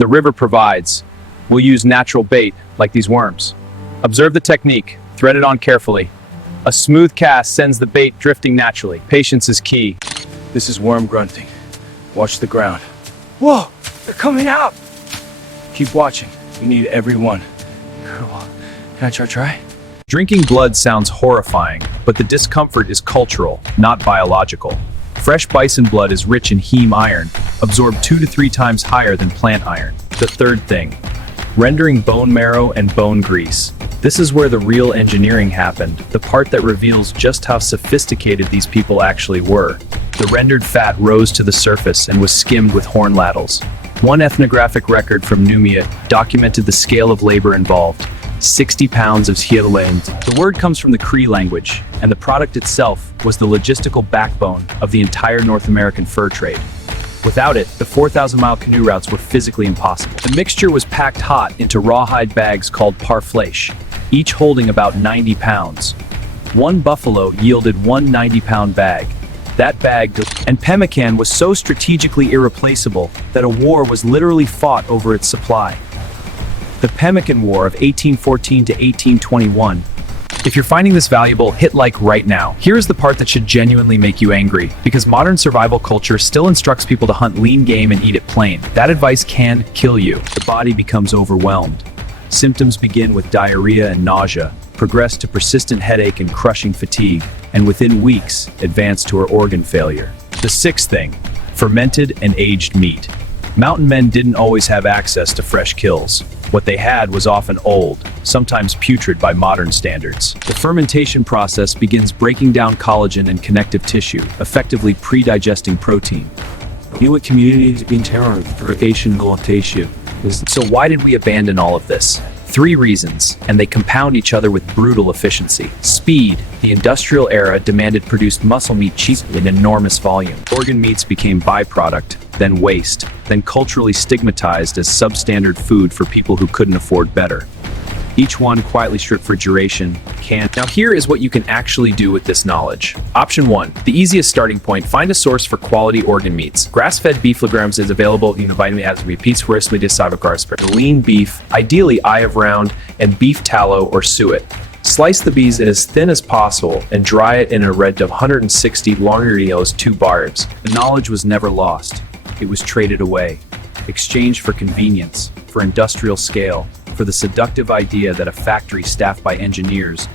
The river provides. We'll use natural bait, like these worms. Observe the technique, thread it on carefully. A smooth cast sends the bait drifting naturally. Patience is key. This is worm grunting. Watch the ground. Whoa, they're coming out. Keep watching. You need every one. Cool. Can I try? Drinking blood sounds horrifying, but the discomfort is cultural, not biological. Fresh bison blood is rich in heme iron, absorbed 2 to 3 times higher than plant iron. The third thing, rendering bone marrow and bone grease. This is where the real engineering happened, the part that reveals just how sophisticated these people actually were. The rendered fat rose to the surface and was skimmed with horn ladles. One ethnographic record from Numia documented the scale of labor involved. 60 pounds of schiedland. The word comes from the Cree language, and the product itself was the logistical backbone of the entire North American fur trade. Without it, the 4,000-mile canoe routes were physically impossible. The mixture was packed hot into rawhide bags called parfleche, each holding about 90 pounds. One buffalo yielded one 90-pound bag. That bag and pemmican was so strategically irreplaceable that a war was literally fought over its supply. The Pemmican War of 1814 to 1821. If you're finding this valuable, hit like right now. Here is the part that should genuinely make you angry, because modern survival culture still instructs people to hunt lean game and eat it plain. That advice can kill you. The body becomes overwhelmed. Symptoms begin with diarrhea and nausea, progress to persistent headache and crushing fatigue, and within weeks, advance to organ failure. The sixth thing, fermented and aged meat. Mountain men didn't always have access to fresh kills. What they had was often old, sometimes putrid by modern standards. The fermentation process begins breaking down collagen and connective tissue, effectively pre-digesting protein. Inuit communities in terror for Asian tissue. So why did we abandon all of this? 3 reasons, and they compound each other with brutal efficiency. Speed. The industrial era demanded produced muscle meat cheaply in enormous volume. Organ meats became byproduct, then waste, then culturally stigmatized as substandard food for people who couldn't afford better. Each one quietly stripped for duration, can. Now here is what you can actually do with this knowledge. Option 1, the easiest starting point, find a source for quality organ meats. Grass-fed beef legrams is available in the vitamin as repeats for lean beef, ideally eye of round, and beef tallow or suet. Slice the bees as thin as possible and dry it in a red of 160 Longerinos 2 barbs. The knowledge was never lost. It was traded away, exchanged for convenience, for industrial scale, for the seductive idea that a factory staffed by engineers